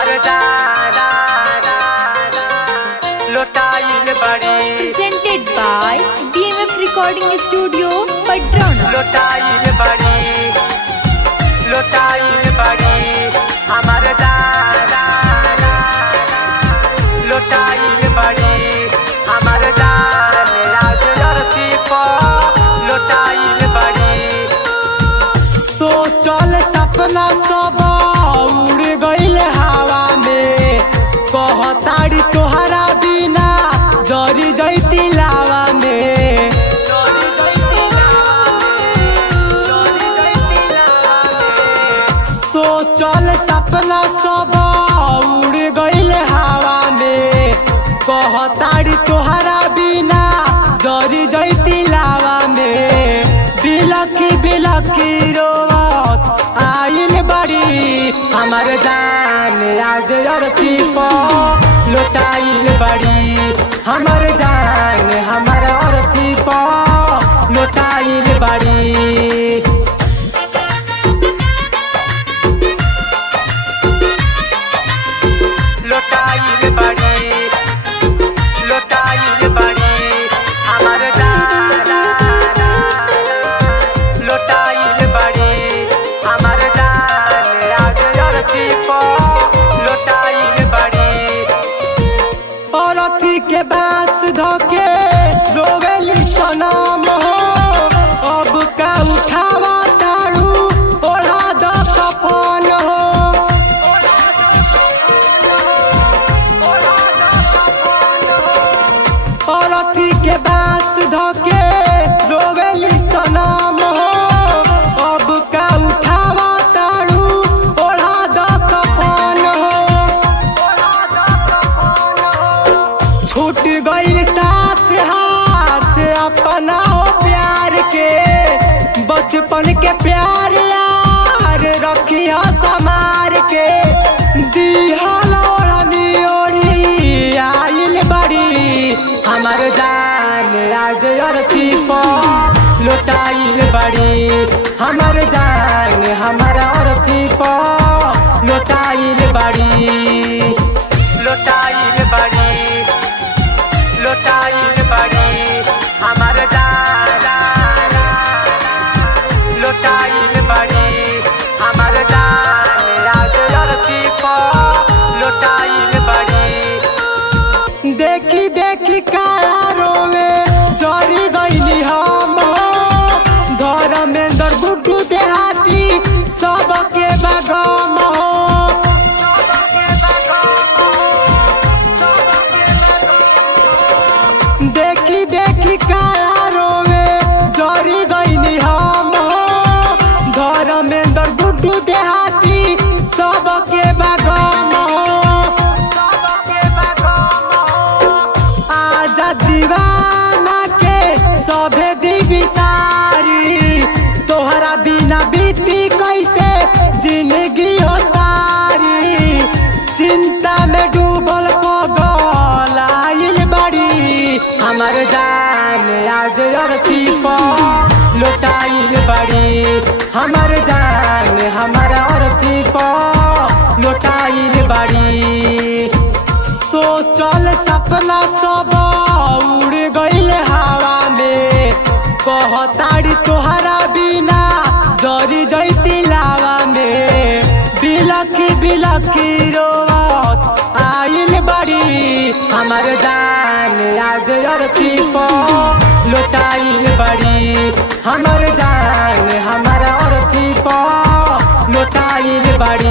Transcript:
हमार लोटाइल बड़ी। Presented by BMF Recording Studio, Patrona। लोटाइल बड़ी हमार लोटाइल बड़ी हमार लोटाइल बड़ी। सोचल सपना सब उड़ गइल हवा में, कहताड़ी तोहरा बिना जरी जैती लावा में। सोचल सपना सब उड़ गइल हवा में, कहताड़ी तोहरा बिना जरी जैती लावा में। बिलखी बिलखी रोवत आइल बड़ी हमार जान आज अरती पर लोटाइल बड़ी। हमार जान हमार अरती पर लोटाइल बड़ी। लोटाइल बड़ी हमार लोटाइल बड़ी हमार लोटाइल बड़ी। औरती के बास धोके रोवेली सनम हो, अब का उठावा तारू ओढ़ा द कफन हो। औरती के बास धोके रोवेली सनम हो, अब का उठावा तारू ओढ़ा द कफन हो। छूट गइल साथ हाथ अपना हो प्यार के, बचपन के प्यार यार रखिया संभार के। दिहल ओढ़नी ओढ़ी आइल बड़ी हमार जान आज अरती पर लोटाइल बड़ी। हमार जान हमार अरती पर लोटाइल बड़ी। लोटाइल बड़ी हमार लोटाइल बड़ी हमार अरती पर लोटाइल बड़ी। देखी देखी कारो में जरी गइली हम हो, धर्मेंद्र गुड्डू देहाती सबके बागम हो। देखी देखी कारो में जरी गइली हम हो, धर्मेंद्र गुड्डू देहाती सबके बागम हो। आजा दीवाना के सभे दिवी सारी, तोहरा बिना बीती कैसे जिंदगी हो सारी। चिंता में डूबल पगल आइल बड़ी हमार जान आज अरती पर लोटाइल बड़ी। हमार जान हमार अरती पर लोटाइल बड़ी। सोचल सपना सब उड़ गइल हवा में, कहताड़ी तोहरा बिना जरी जैती लावा में। बिलखी बिलखी रोवत आइल बड़ी हमार जान आज अरती पर लोटाइल बड़ी। हमार जान हमार अरती पर लोटाइल बड़ी।